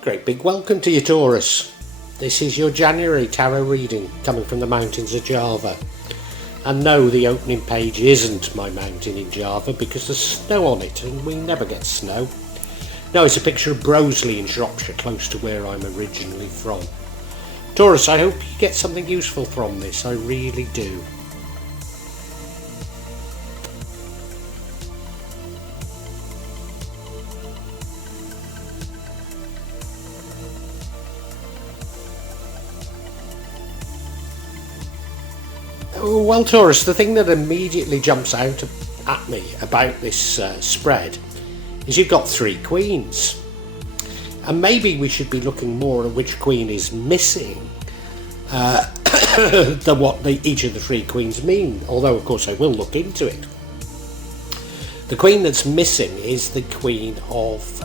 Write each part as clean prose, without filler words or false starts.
Great big welcome to you, Taurus. This is your January tarot reading coming from the mountains of Java. And no, the opening page isn't my mountain in Java because there's snow on it and we never get snow. No, it's a picture of Broseley in Shropshire, close to where I'm originally from. Taurus, I hope you get something useful from this, I really do. Well, Taurus, the thing that immediately jumps out at me about this spread is you've got three queens. And maybe we should be looking more at which queen is missing than what each of the three queens mean, although of course I will look into it. The queen that's missing is the Queen of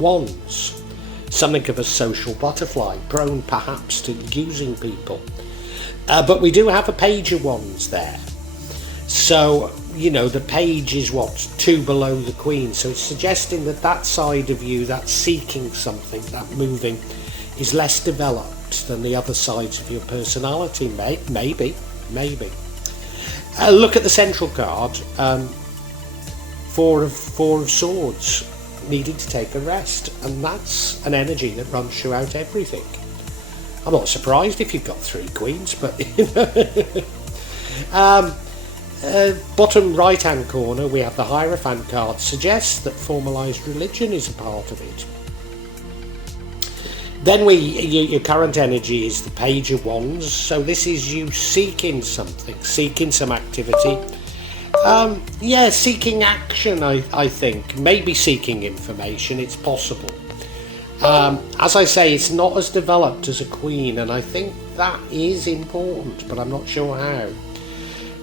Wands, something of a social butterfly, prone perhaps to using people. But we do have a Page of Wands there. So, you know, the page is what, two below the queen. So it's suggesting that that side of you, that seeking something, that moving, is less developed than the other sides of your personality. Maybe. Look at the central card. Four of Swords, needing to take a rest. And that's an energy that runs throughout everything. I'm not surprised if you've got three queens, but you know. Bottom right hand corner we have the Hierophant card, suggests that formalised religion is a part of it. Then your current energy is the Page of Wands, so this is you seeking something, seeking some activity. Seeking action, I think, maybe seeking information, it's possible. As I say, it's not as developed as a queen, and I think that is important, but I'm not sure how.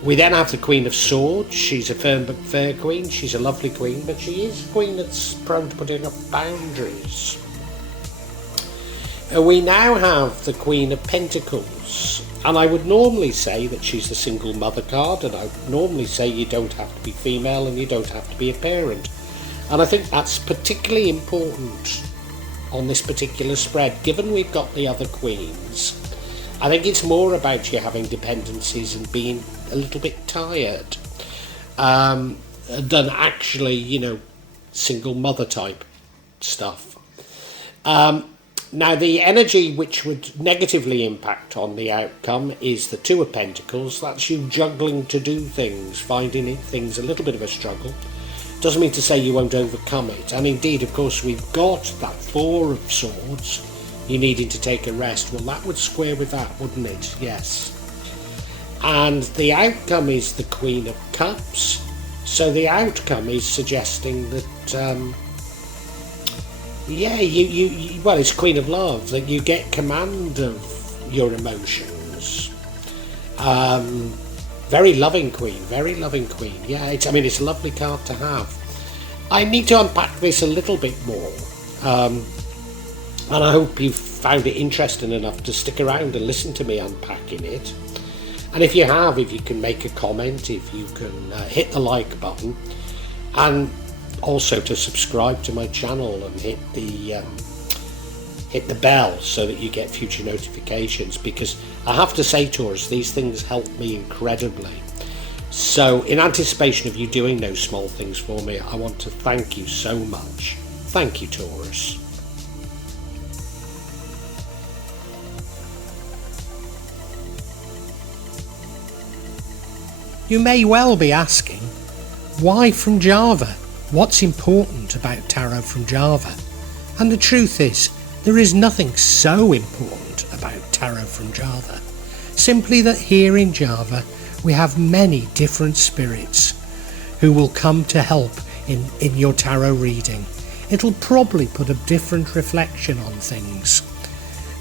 We then have the Queen of Swords. She's a firm but fair queen. She's a lovely queen, but she is a queen that's prone to putting up boundaries. We now have the Queen of Pentacles, and I would normally say that she's the single mother card, and I would normally say you don't have to be female and you don't have to be a parent. And I think that's particularly important on this particular spread, given we've got the other queens. I think it's more about you having dependencies and being a little bit tired than actually, you know, single mother type stuff. Now the energy which would negatively impact on the outcome is the Two of Pentacles. That's you juggling to do things, finding things a little bit of a struggle. Doesn't mean to say you won't overcome it. And indeed, of course, we've got that Four of Swords. You needing to take a rest. Well, that would square with that, wouldn't it? Yes. And the outcome is the Queen of Cups. So the outcome is suggesting that, well, it's Queen of Love, that you get command of your emotions. Very loving queen. Yeah, it's a lovely card to have. I need to unpack this a little bit more. And I hope you've found it interesting enough to stick around and listen to me unpacking it. And if you have, if you can make a comment, if you can hit the like button, and also to subscribe to my channel and hit the bell so that you get future notifications, because I have to say, Taurus, these things help me incredibly. So in anticipation of you doing those small things for me, I want to thank you so much. Thank you, Taurus. You may well be asking, why from Java? What's important about tarot from Java? And the truth is, there is nothing so important about tarot from Java. Simply that here in Java, we have many different spirits who will come to help in your tarot reading. It'll probably put a different reflection on things.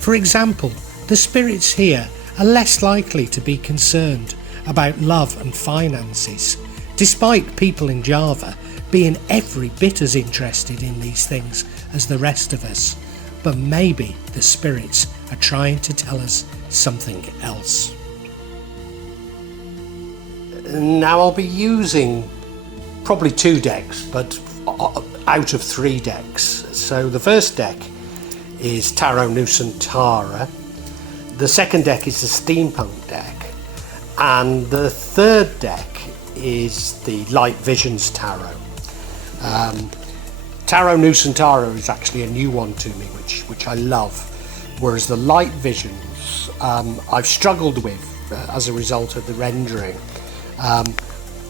For example, the spirits here are less likely to be concerned about love and finances, despite people in Java being every bit as interested in these things as the rest of us. But maybe the spirits are trying to tell us something else. Now I'll be using probably two decks, but out of three decks. So the first deck is Tarot Nusantara. The second deck is the Steampunk deck. And the third deck is the Light Visions Tarot. Tarot Nusantara is actually a new one to me, which I love. Whereas the Light Visions, I've struggled with as a result of the rendering.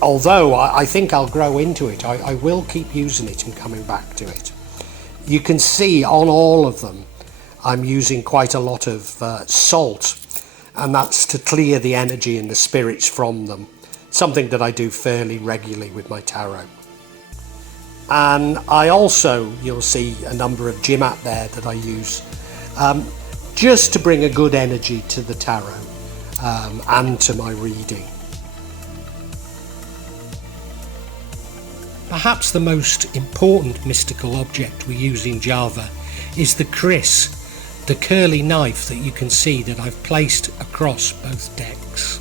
Although I think I'll grow into it, I will keep using it and coming back to it. You can see on all of them, I'm using quite a lot of salt, and that's to clear the energy and the spirits from them. Something that I do fairly regularly with my tarot. And I also, you'll see a number of Jimat there that I use, just to bring a good energy to the tarot and to my reading. Perhaps the most important mystical object we use in Java is the kris, the curly knife that you can see that I've placed across both decks.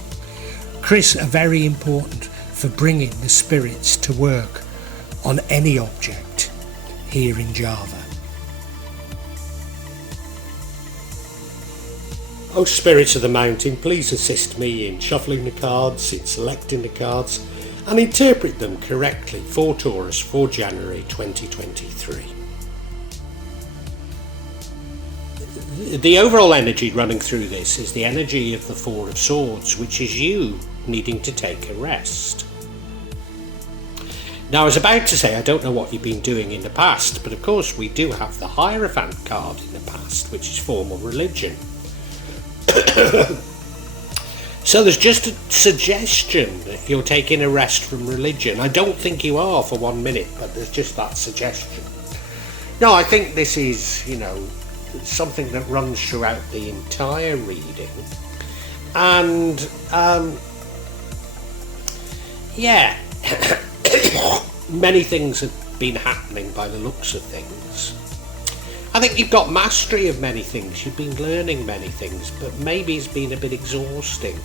Kris are very important for bringing the spirits to work on any object here in Java. Oh, spirits of the mountain, please assist me in shuffling the cards, in selecting the cards, and interpret them correctly for Taurus for January 2023. The overall energy running through this is the energy of the Four of Swords, which is you needing to take a rest. Now, I was about to say I don't know what you've been doing in the past, but of course we do have the Hierophant card in the past, which is formal religion. So there's just a suggestion that you're taking a rest from religion. I don't think you are for 1 minute, but there's just that suggestion. No, I think this is, something that runs throughout the entire reading. And, many things have been happening by the looks of things. I think you've got mastery of many things, you've been learning many things, but maybe it's been a bit exhausting.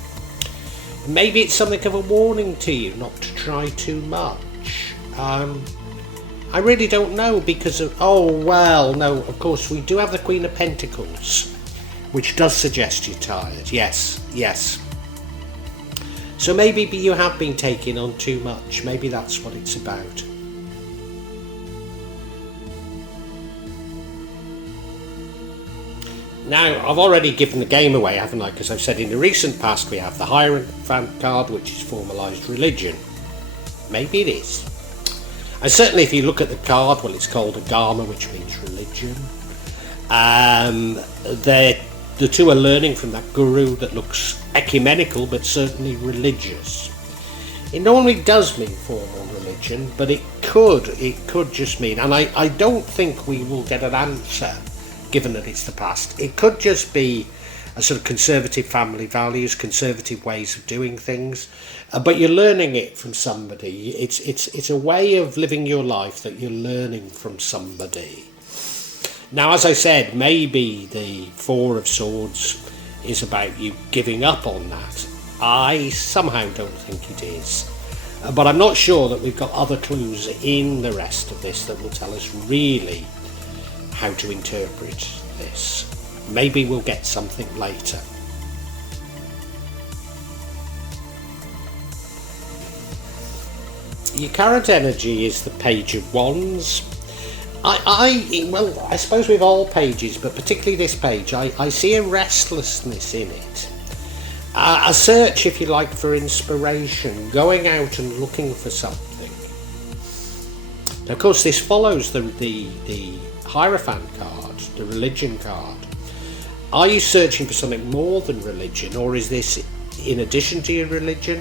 Maybe it's something of a warning to you not to try too much. I really don't know because of, of course we do have the Queen of Pentacles, which does suggest you're tired. Yes. So maybe you have been taking on too much. Maybe that's what it's about. Now, I've already given the game away, haven't I? Because I've said in the recent past we have the Hierophant card, which is formalised religion. Maybe it is. And certainly if you look at the card, well, it's called Agama, which means religion. The two are learning from that guru that looks ecumenical, but certainly religious. It normally does mean formal religion, but it could just mean, and I don't think we will get an answer given that it's the past. It could just be a sort of conservative family values, conservative ways of doing things, but you're learning it from somebody. It's a way of living your life that you're learning from somebody. Now, as I said, maybe the Four of Swords is about you giving up on that. I somehow don't think it is. But I'm not sure that we've got other clues in the rest of this that will tell us really how to interpret this. Maybe we'll get something later. Your current energy is the Page of Wands. I suppose with all pages, but particularly this page, I see a restlessness in it. A search, if you like, for inspiration, going out and looking for something. Now, of course, this follows the Hierophant card, the religion card. Are you searching for something more than religion, or is this in addition to your religion,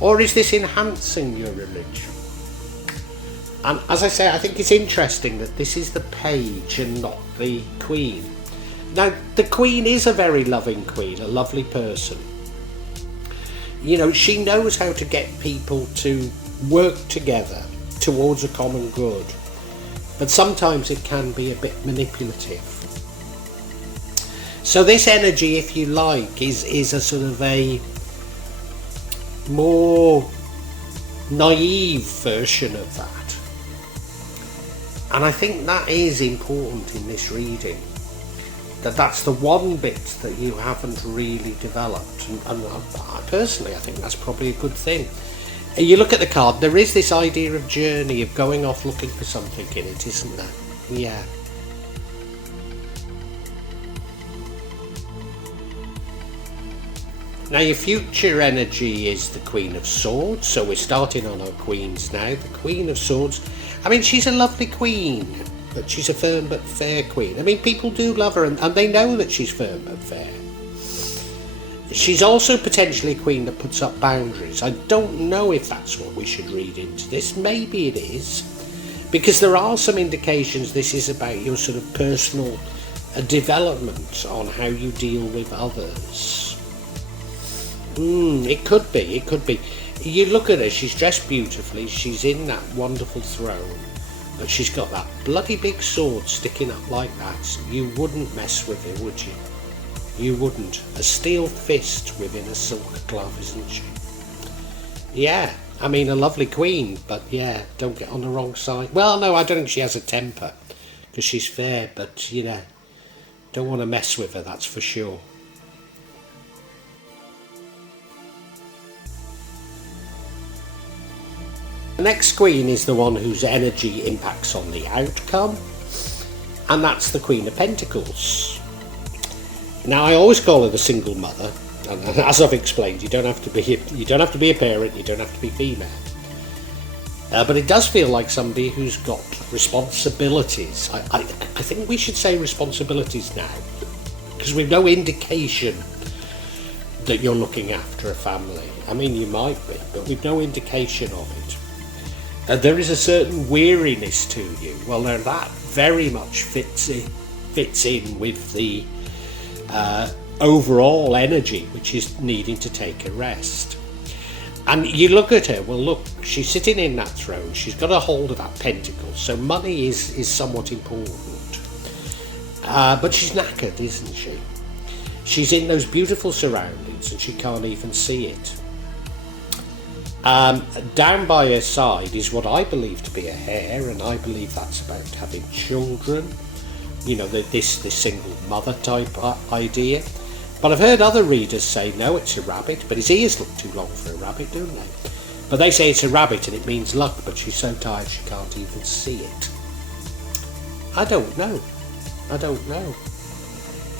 or is this enhancing your religion? And as I say, I think it's interesting that this is the page and not the queen. Now, the queen is a very loving queen, a lovely person. She knows how to get people to work together towards a common good. But sometimes it can be a bit manipulative. So this energy, if you like, is a sort of a more naive version of that. And I think that is important in this reading. That's the one bit that you haven't really developed, and personally I think that's probably a good thing. You look at the card, there is this idea of journey, of going off looking for something in it, isn't there? Yeah. Now your future energy is the Queen of Swords, so we're starting on our queens now. The Queen of Swords, I mean, she's a lovely queen, but she's a firm but fair queen. I mean, people do love her, and they know that she's firm but fair. She's also potentially a queen that puts up boundaries. I don't know if that's what we should read into this. Maybe it is, because there are some indications this is about your sort of personal development on how you deal with others. It could be. You look at her, she's dressed beautifully, she's in that wonderful throne, but she's got that bloody big sword sticking up like that. You wouldn't mess with her, would you? You wouldn't. A steel fist within a silk glove, isn't she? Yeah, I mean, a lovely queen, but yeah, don't get on the wrong side. Well, no, I don't think she has a temper, because she's fair, but, you know, don't want to mess with her, that's for sure. The next queen is the one whose energy impacts on the outcome, and that's the Queen of Pentacles. Now, I always call her the single mother, and as I've explained, you don't have to be a parent, you don't have to be female. But it does feel like somebody who's got responsibilities. I think we should say responsibilities now, because we've no indication that you're looking after a family. I mean, you might be, but we've no indication of it. There is a certain weariness to you. Well, now that very much fits in with the overall energy, which is needing to take a rest. And you look at her, well, look, she's sitting in that throne, she's got a hold of that pentacle, so money is somewhat important. But she's knackered, isn't she? She's in those beautiful surroundings and she can't even see it. Down by her side is what I believe to be a hare, and I believe that's about having children, you know, this single mother type idea. But I've heard other readers say, no, it's a rabbit, but his ears look too long for a rabbit, don't they? But they say it's a rabbit and it means luck, but she's so tired she can't even see it. I don't know.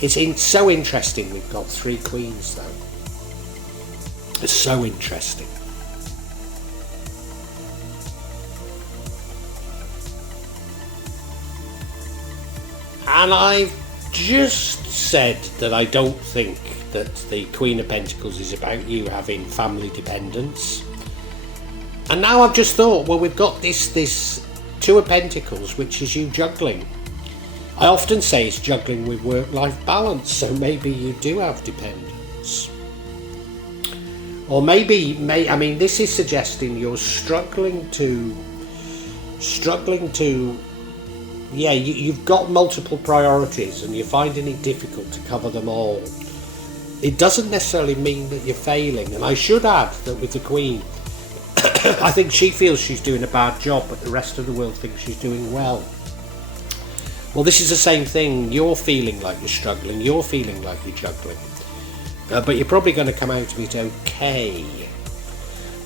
It's so interesting we've got three queens, though. It's so interesting. And I've just said that I don't think that the Queen of Pentacles is about you having family dependence. And now I've just thought, well, we've got this Two of Pentacles, which is you juggling. I often say it's juggling with work-life balance, so maybe you do have dependence. Or maybe, I mean, this is suggesting you're struggling to, yeah, you've got multiple priorities and you're finding it difficult to cover them all. It doesn't necessarily mean that you're failing, and I should add that with the Queen, I think she feels she's doing a bad job, but the rest of the world thinks she's doing well. Well, this is the same thing. You're feeling like you're struggling, you're feeling like you're juggling, but you're probably going to come out of it okay.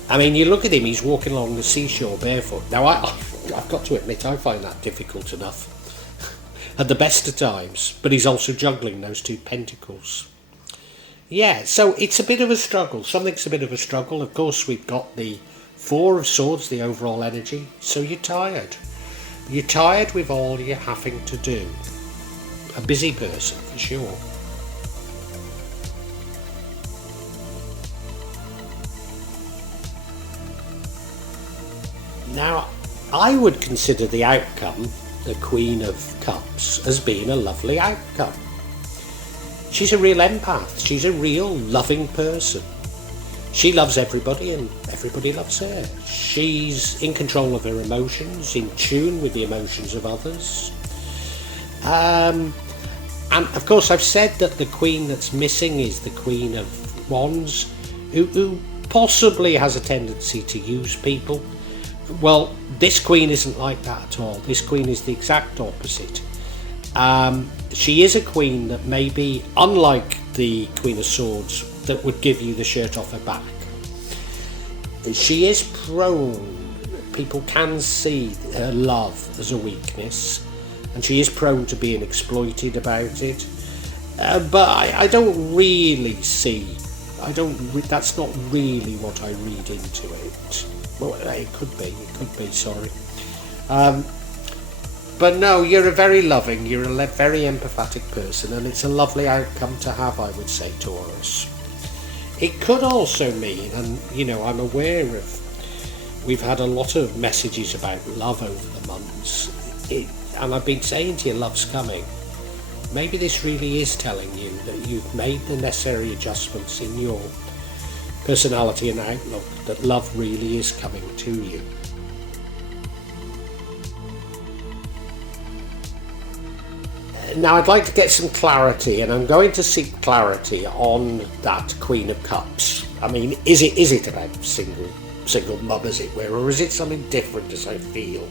I mean, you look at him, he's walking along the seashore barefoot. Now, I've got to admit, I find that difficult enough at the best of times, but he's also juggling those two pentacles. Yeah, so it's a bit of a struggle. Something's a bit of a struggle. Of course, we've got the Four of Swords, the overall energy, so you're tired. You're tired with all you're having to do. A busy person, for sure. Now, I would consider the outcome, the Queen of Cups, as being a lovely outcome. She's a real empath. She's a real loving person. She loves everybody and everybody loves her. She's in control of her emotions, in tune with the emotions of others. And of course, I've said that the Queen that's missing is the Queen of Wands, who possibly has a tendency to use people. Well, this Queen isn't like that at all. This Queen is the exact opposite. She is a queen that may be unlike the Queen of Swords that would give you the shirt off her back. She is prone, people can see her love as a weakness, and she is prone to being exploited about it. But I don't really see, that's not really what I read into it. Well, it could be, sorry. But no, you're a very loving, you're a very empathetic person, and it's a lovely outcome to have, I would say, Taurus. It could also mean, and I'm aware of, we've had a lot of messages about love over the months, and I've been saying to you, love's coming. Maybe this really is telling you that you've made the necessary adjustments in your personality and outlook, that love really is coming to you. Now I'd like to get some clarity, and I'm going to seek clarity on that Queen of Cups. I mean, is it about single mum, as it were, or is it something different as I feel?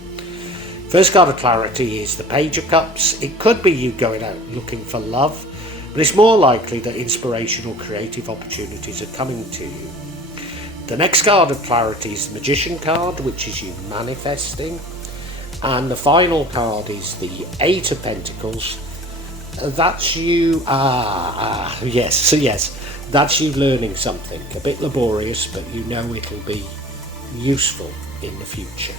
First card of clarity is the Page of Cups. It could be you going out looking for love, but it's more likely that inspirational creative opportunities are coming to you. The next card of clarity is the Magician card, which is you manifesting. And the final card is the Eight of Pentacles. That's you, yes, that's you learning something, a bit laborious, but it'll be useful in the future.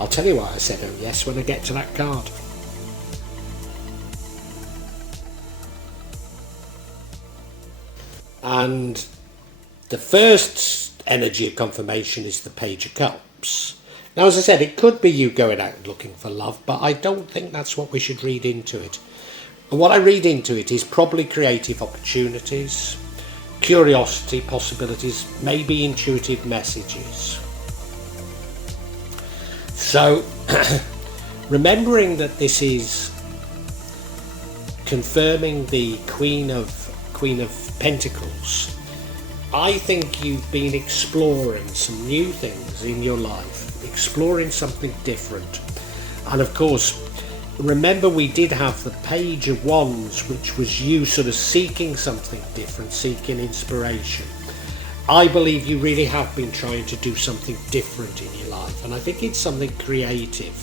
I'll tell you why I said oh yes when I get to that card. And the first energy of confirmation is the Page of Cups. Now, as I said, it could be you going out looking for love, but I don't think that's what we should read into it. And what I read into it is probably creative opportunities, curiosity, possibilities, maybe intuitive messages. So, remembering that this is confirming the Queen of Pentacles, I think you've been exploring some new things in your life, exploring something different. And of course, remember we did have the Page of Wands, which was you sort of seeking something different, seeking inspiration. I believe you really have been trying to do something different in your life, and I think it's something creative.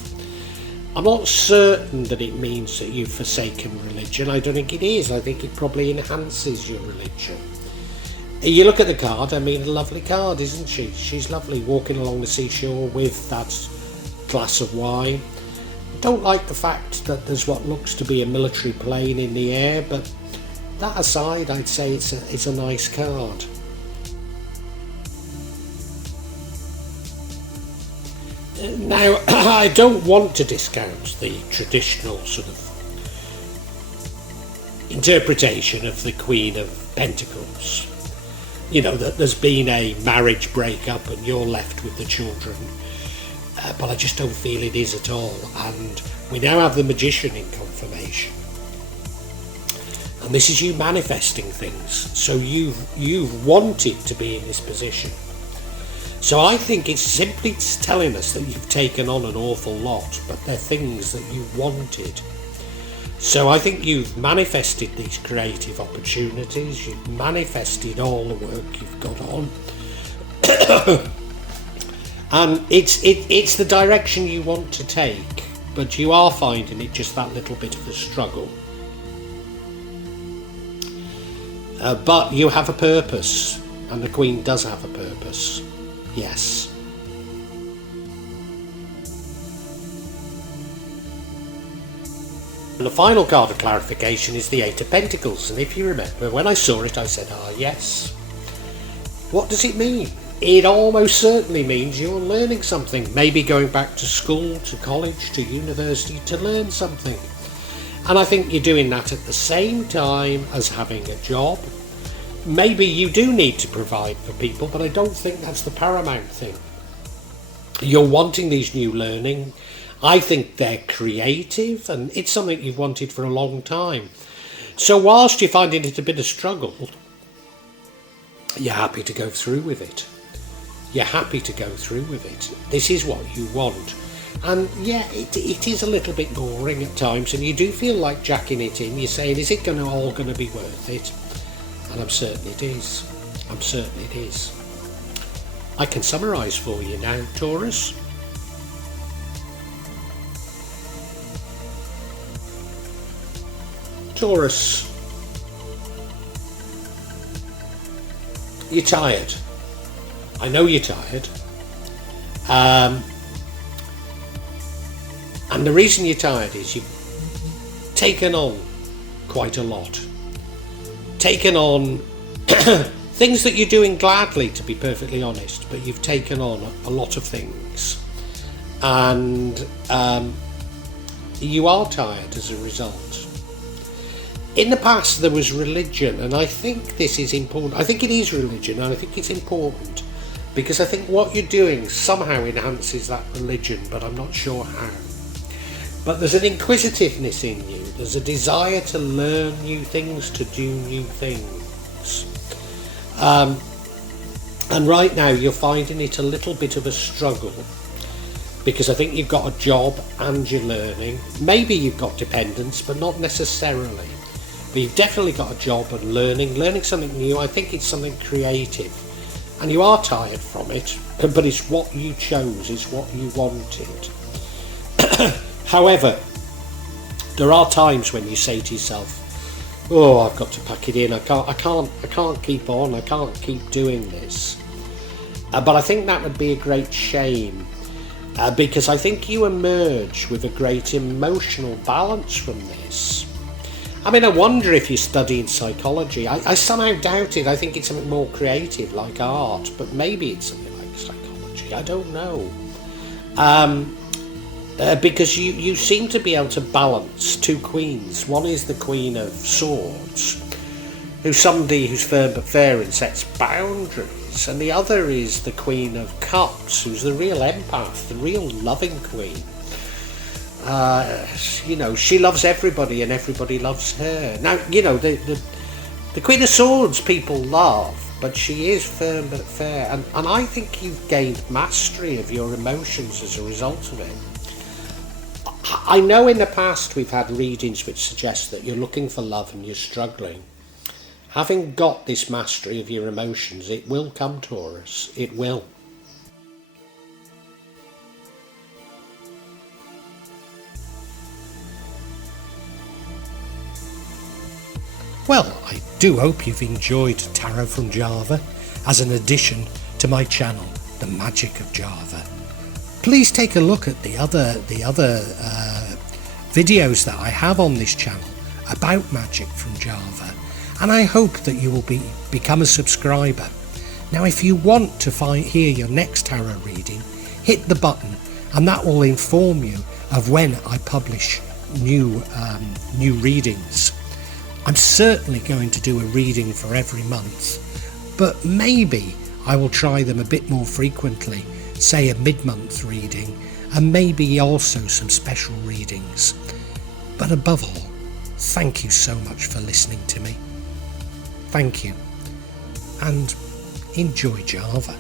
I'm not certain that it means that you've forsaken religion. I don't think it is. I think it probably enhances your religion. You look at the card, I mean, a lovely card, isn't she? She's lovely, walking along the seashore with that glass of wine. I don't like the fact that there's what looks to be a military plane in the air, but that aside, I'd say it's a nice card. Now, I don't want to discount the traditional sort of interpretation of the Queen of Pentacles. That there's been a marriage breakup and you're left with the children. But I just don't feel it is at all. And we now have the Magician in confirmation. And this is you manifesting things. So you've wanted to be in this position. So I think it's simply telling us that you've taken on an awful lot, but they're things that you wanted. So I think you've manifested these creative opportunities, you've manifested all the work you've got on, and it's the direction you want to take, but you are finding it just that little bit of a struggle. But you have a purpose, and the Queen does have a purpose, yes. And the final card of clarification is the Eight of Pentacles, and if you remember, when I saw it I said, yes. What does it mean? It almost certainly means you're learning something, maybe going back to school, to college, to university to learn something. And I think you're doing that at the same time as having a job. Maybe you do need to provide for people, but I don't think that's the paramount thing. You're wanting these new learning. I think they're creative, and it's something you've wanted for a long time. So whilst you're finding it a bit of struggle, you're happy to go through with it. You're happy to go through with it. This is what you want. And yeah, it is a little bit boring at times, and you do feel like jacking it in. You're saying, is it all going to be worth it? And I'm certain it is. I'm certain it is. I can summarise for you now, Taurus. Taurus, you're tired. I know you're tired. And the reason you're tired is you've taken on quite a lot. Taken on things that you're doing gladly, to be perfectly honest, but you've taken on a lot of things. And you are tired as a result. In the past there was religion, and I think this is important. I think it is religion, and I think it's important, because I think what you're doing somehow enhances that religion, but I'm not sure how. But there's an inquisitiveness in you. There's a desire to learn new things, to do new things. And right now you're finding it a little bit of a struggle, because I think you've got a job and you're learning. Maybe you've got dependence, but not necessarily. But you've definitely got a job and learning something new. I think it's something creative. And you are tired from it, but it's what you chose, it's what you wanted. However, there are times when you say to yourself, oh, I've got to pack it in, I can't keep on, I can't keep doing this. But I think that would be a great shame, because I think you emerge with a great emotional balance from this. I mean, I wonder if you're studying psychology. I somehow doubt it. I think it's something more creative, like art, but maybe it's something like psychology. I don't know. Because you seem to be able to balance two queens. One is the Queen of Swords, who's somebody who's firm but fair and sets boundaries, and the other is the Queen of Cups, who's the real empath, the real loving queen. She loves everybody and everybody loves her. Now, the Queen of Swords people love, but she is firm but fair, and I think you've gained mastery of your emotions as a result of it. I know in the past we've had readings which suggest that you're looking for love and you're struggling. Having got this mastery of your emotions, it will come, Taurus. It will. Well, I do hope you've enjoyed Tarot from Java as an addition to my channel, The Magic of Java. Please take a look at the other videos that I have on this channel about magic from Java, and I hope that you will become a subscriber. Now, if you want to hear your next tarot reading, hit the button, and that will inform you of when I publish new readings. I'm certainly going to do a reading for every month, but maybe I will try them a bit more frequently, say a mid-month reading, and maybe also some special readings. But above all, thank you so much for listening to me. Thank you, and enjoy Java.